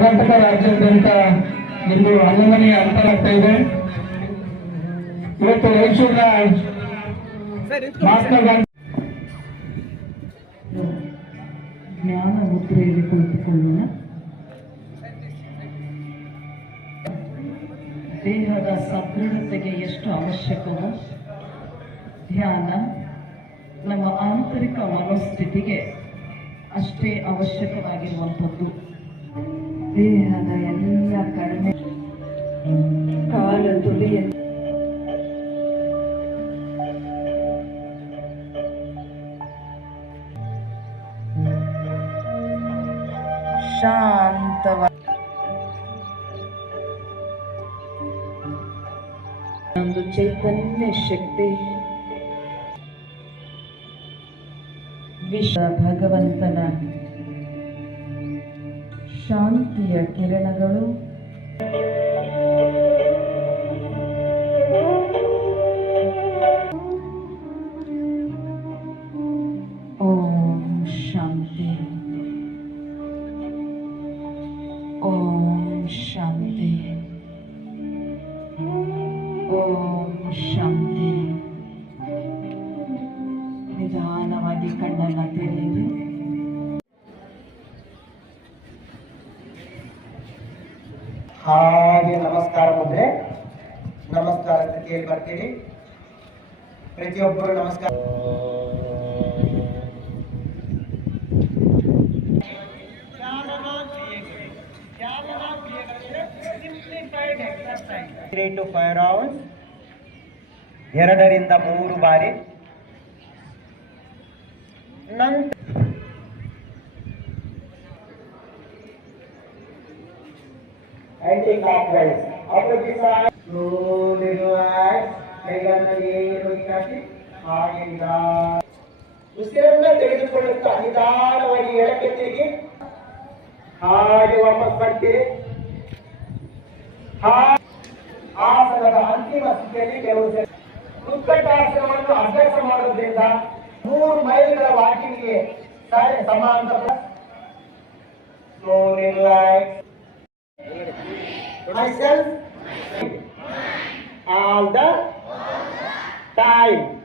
ಕರ್ನಾಟಕ ರಾಜ್ಯಾದ್ಯಂತ ಇಂದು ಹನ್ನೊಂದನೆಯ ಅಂತಾರಾಗ್ತಾ ಇದೆ. ಇವತ್ತು ರಾಯಚೂರಿನ ಮಹಾತ್ಮ ಗಾಂಧಿ ಜ್ಞಾನ ಮುದ್ರೆಯಲ್ಲಿ ಕುಳಿತುಕೊಳ್ಳೋಣ. ದೇಹದ ಸದೃಢತೆಗೆ ಎಷ್ಟು ಅವಶ್ಯಕವೋ ಧ್ಯಾನ ನಮ್ಮ ಆಂತರಿಕ ಮನೋಸ್ಥಿತಿಗೆ ಅಷ್ಟೇ ಅವಶ್ಯಕವಾಗಿರುವಂಥದ್ದು. ದೇಹದ ಎಲ್ಲ ಕಡಿಮೆ ಕಾಲ ತುದಿಯ ಶಾಂತವ ಒಂದು ಚೈತನ್ಯ ಶಕ್ತಿ ವಿಶ್ವ ಭಗವಂತನ ಶಾಂತಿಯ ಕಿರಣಗಳು. ಓಂ ಶಾಂತಿ. ಓಂ ಶಾಂತಿ. ಓಂ ಶಾಂತಿ. ನಿಧಾನವಾಗಿ ಕಣ್ಣನ್ನ ಹಾಗೆ ನಮಸ್ಕಾರ ಮುದ್ರೆ ನಮಸ್ಕಾರ ಸ್ಥಿತಿಯಲ್ಲಿ ಬರ್ತೀರಿ ಪ್ರತಿಯೊಬ್ಬರು ನಮಸ್ಕಾರ. ತ್ರೀ ಟು ಫೈವ್ ರೌಂಡ್ಸ್ ಎರಡರಿಂದ ಮೂರು ಬಾರಿ. ನಂತರ anti-clockwise. Opposite side. Slowly relax. ಕೈಗಳನ್ನು ಏರೋಗಿ ಹಾಕಿ ಹಾಗೆ ನಿಧಾನ ಉಸಿರನ್ನ ತೆಗೆದುಕೊಳ್ಳುತ್ತಾ ನಿಧಾನವಾಗಿ ಎಡಕ್ಕೆ ತಿರುಗಿ ಹಾಗೆ ವಾಪಸ್ ಬರ್ತೀರಿ ಹಾ- ಆಸನದ ಅಂತಿಮ ಸ್ಥಿತಿಯಲ್ಲಿ ಕೆಲವು ಸಲ ಉತ್ಕಟಾಸನವನ್ನು ಅಭ್ಯಾಸ ಮಾಡೋದ್ರಿಂದ ಮೂರು ಮೈಲಿಗಳ ವಾಕಿಂಗ್ಗೆ ಸರಿ ಸಮಾಂತರ slowly relax myself, all the time.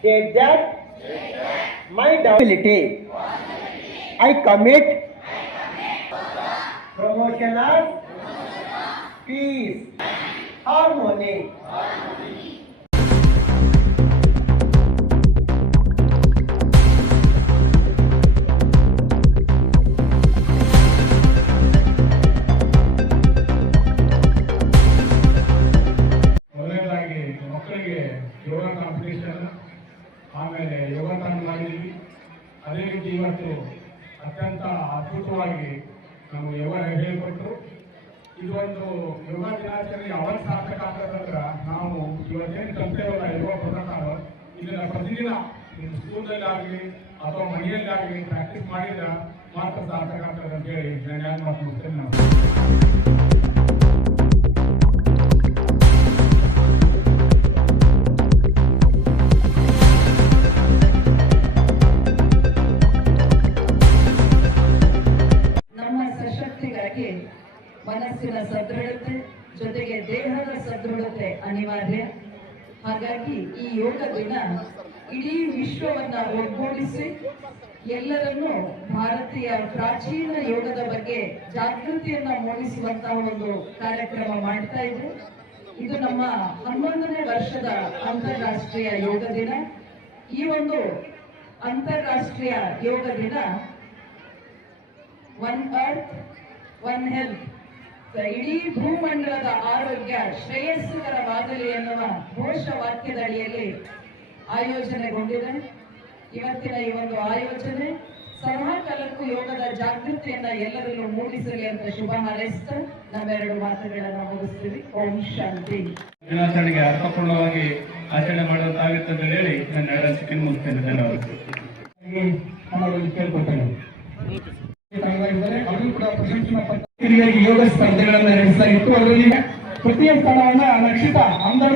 State that my ability I commit promotion of peace, harmony. harmony. Yoga competition, ಆಮೇಲೆ ಯೋಗ ಮಾಡಿದ್ವಿ ಅದೇ ರೀತಿ ಇವತ್ತು ಅತ್ಯಂತ ಅದ್ಭುತವಾಗಿ ನಮ್ಮ ಯೋಗ ಹೇಳಿಕೊಟ್ರು. ಇದೊಂದು ಯೋಗ ದಿನಾಚರಣೆ ಯಾವಾಗ ಸಾರ್ಥಕ ಆಗ್ತದಂದ್ರೆ ನಾವು ಇವತ್ತೇನು ಕಲ್ತೇವಲ್ಲ ಯೋಗ ಪ್ರೋಟೋಕಾಲ್ ಇದನ್ನ ಪ್ರತಿದಿನ ಸ್ಕೂಲಲ್ಲಿ ಆಗಲಿ ಅಥವಾ ಮನೆಯಲ್ಲಿ ಆಗಲಿ ಪ್ರಾಕ್ಟೀಸ್ ಮಾಡಿದ್ರೆ ಮಾತ್ರ ಸಾರ್ಥಕ ಆಗ್ತದೆ ಅಂತ ಹೇಳಿ ನಾನು ಯಾರು ಮಾತು ಮನಸ್ಸಿನ ಜೊತೆಗೆ ದೇಹದ ಸದೃಢತೆ ಅನಿವಾರ್ಯ. ಹಾಗಾಗಿ ಈ ಯೋಗ ದಿನ ಇಡೀ ವಿಶ್ವವನ್ನ ಒಗ್ಗೂಡಿಸಿ ಎಲ್ಲರನ್ನೂ ಭಾರತೀಯ ಪ್ರಾಚೀನ ಯೋಗದ ಬಗ್ಗೆ ಜಾಗೃತಿಯನ್ನ ಮೂಡಿಸುವಂತಹ ಒಂದು ಕಾರ್ಯಕ್ರಮ ಮಾಡ್ತಾ ಇದ್ರು ಇದು ನಮ್ಮ ಹನ್ನೊಂದನೇ ವರ್ಷದ ಅಂತಾರಾಷ್ಟ್ರೀಯ ಯೋಗ ದಿನ. ಈ ಒಂದು ಅಂತಾರಾಷ್ಟ್ರೀಯ ಯೋಗ ದಿನ ಒನ್ ಅರ್ತ್ ಒನ್ ಹೆಲ್ತ್ ಇಡೀ ಭೂಮಂಡಲದ ಆರೋಗ್ಯ ಶ್ರೇಯಸ್ಕರವಾಗಲಿ ಎನ್ನುವ ಘೋಷ ವಾಕ್ಯದ ಅಡಿಯಲ್ಲಿ ಆಯೋಜನೆಗೊಂಡಿದೆ. ಇವತ್ತಿನ ಈ ಒಂದು ಆಯೋಜನೆ ಸದಾಕಾಲಕ್ಕೂ ಯೋಗದ ಜಾಗೃತಿಯನ್ನ ಎಲ್ಲರಲ್ಲೂ ಮೂಡಿಸಲಿ ಅಂತ ಶುಭ ಹಾರೈಸ್ತಾ ನಾವೆರಡು ಮಾತುಗಳನ್ನ ಮುಗಿಸ್ತೀವಿ. ಓಂ ಶಾಂತಿ. ದಿನಾಚರಣೆಗೆ ಅರ್ಥಪೂರ್ಣವಾಗಿ ಆಚರಣೆ ಮಾಡುವಂತಾಗುತ್ತೆ ಅಂತ ಹೇಳಿ ನನ್ನ ಎರಡು ಮುಗಿಸ್ತೇನೆ ಧನ್ಯವಾದ ಹಿರಿಯರಿಗೆ ಯೋಗ ಸ್ಪರ್ಧೆಗಳನ್ನು ನಡೆಸಲಾಗಿತ್ತು ಅದರಲ್ಲಿ ತೃತೀಯ ಸ್ಥಾನವನ್ನ ರಕ್ಷಿತಾ ಅಂದರ್